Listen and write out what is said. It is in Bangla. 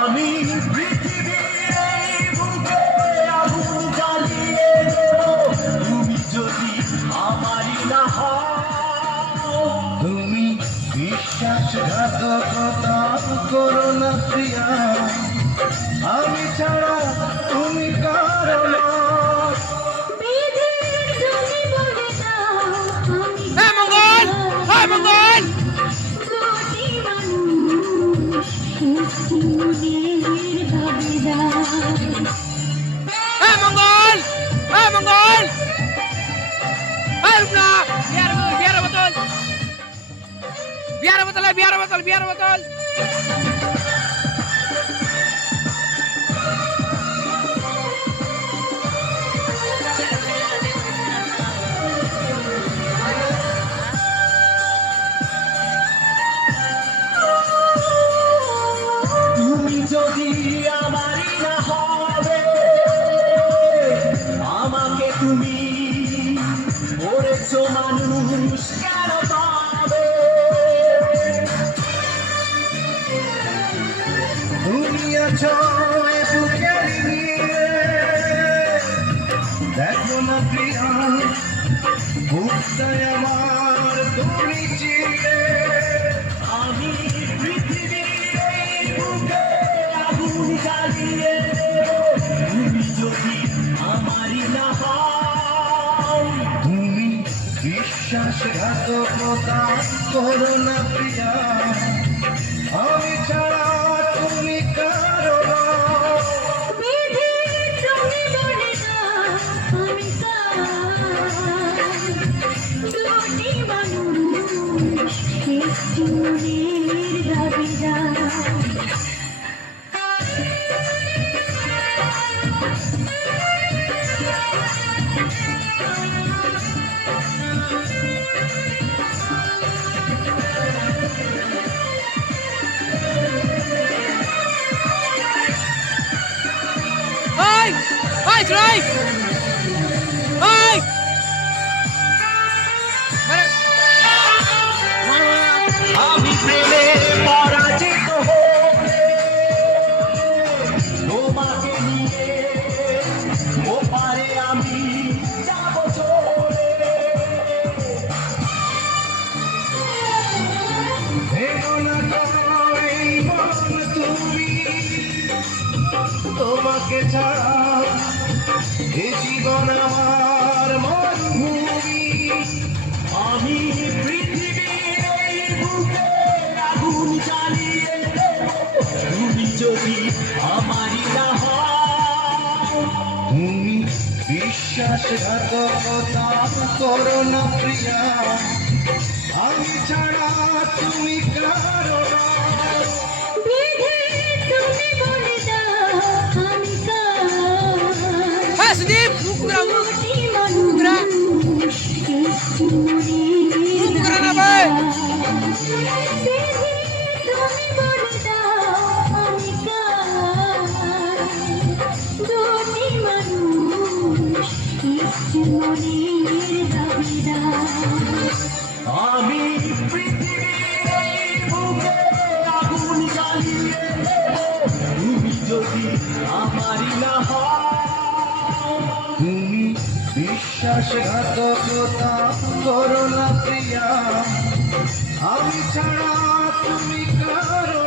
আমি পৃথিবীর এই বুকে আগুন জ্বালিয়ে দেব, তুমি যদি আমারই না হও। তুমি বিশ্বাসঘাতকতা করো না প্রিয়া, আমি ছাড়া তুমি কারো না। biar betul. তুমি যদি আমারই না হবে, আমাকে তুমি করেছো মানুষ কেন পাবে? তুমি আছো বুকের নিয়ে, দেখো না প্রিয়া বুকটায় আমার তুমি চিনে। আমি পৃথিবীর এই বুকে আগুন জ্বালিয়ে দেব, তুমি যদি আমারই না হও। তুমি বিশ্বাসঘাতকতা করো না প্রিয়া, আমি ছাড়া তুমি কারো না। Hey, drive! Hey! আমি প্রেমে পরাজিত হয়ে তোমাকে নিয়ে ওপারে আমি যাব চলে। ভেঙো না এই মন তুমি, তোমাকে ছাড়া এ জীবন আমার মরুভূমি। আমি পৃথিবীর এই বুকে আগুন জ্বালিয়ে দেব, তুমি যদি আমারই না হও। তুমি বিশ্বাসঘাতকতা করো না প্রিয়া, আমি ছাড়া তুমি কারো না। Sedip, bukuran apa? আমি পৃথিবীর এই বুকে আগুন জ্বালিয়ে দেব, তুমি যদি আমারই না হও। তুমি বিশ্বাসঘাতকতা করো না প্রিয়া, আমি ছাড়া তুমি কারো